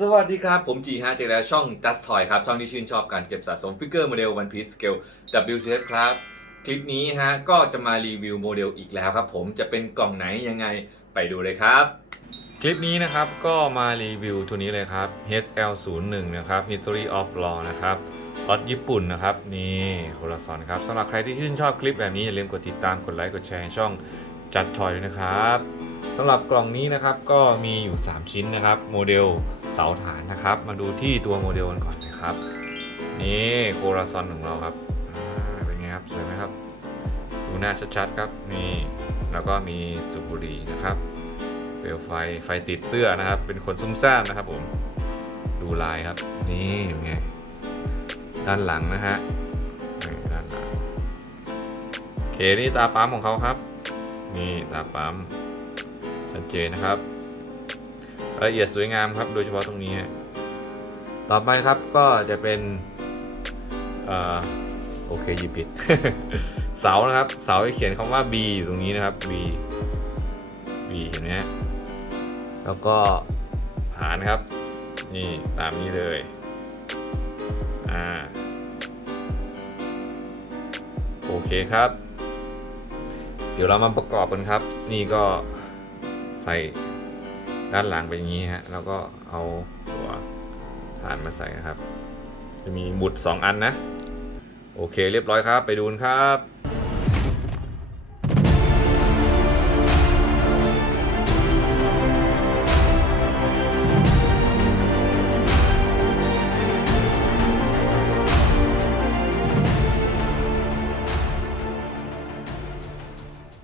สวัสดีครับ ผมจีฮะเจอแล้วช่อง Just Toy ครับ ช่องที่ชื่นชอบการเก็บสะสมฟิกเกอร์โมเดล One Piece Scale WCS ครับ คลิปนี้ฮะ ก็จะมารีวิวโมเดลอีกแล้วครับผมจะเป็นกล่องไหนยังไงไปดูเลยครับ คลิปนี้นะครับก็มารีวิวตัวนี้เลยครับ HL01 นะครับ History of Law นะครับรถญี่ปุ่นนะครับ นี่โคลาซอนครับสำหรับใครที่ชื่นชอบคลิปแบบนี้อย่าลืมกดติดตามกดไลค์กดแชร์ช่องจัดทอยด้วยนะครับ สำหรับกล่องนี้นะครับก็มีอยู่ 3 ชิ้นนะครับโมเดลเสาฐานนะครับ มาดูที่ตัวโมเดลกันก่อนนะครับ นี่โคลาซอนของเราครับเป็นไงครับสวยไหมครับดูหน้าชัดๆครับนี่แล้วก็มีสุบุรีนะครับเปลวไฟไฟติดเสื้อนะครับ เป็นคนซุ่มซ่ามนะครับผมดูลายครับนี่เป็นไงด้านหลังนะฮะด้านหลังโอเคนี่ตาปั๊มของเขาครับ นี่ตาปั๊ม ชัดเจนนะครับละเอียดสวยงามครับโดยเฉพาะตรงนี้ ต่อไปครับก็จะเป็นอโอเคหยิบผิด เสานะครับ เสาจะเขียนคำว่า B อยู่ตรงนี้นะครับ B B เห็นไหมฮะแล้วก็ฐานครับ นี่ตามนี้เลยอ่าโอเคครับ เดี๋ยวเรามาประกอบกันครับ นี่ก็ ใส่ด้านหลังเป็นอย่างนี้ฮะแล้วก็เอาตัวฐานมาใส่นะครับ จะมีหมุด 2 อันนะ โอเคเรียบร้อยครับ ไปดูนครับ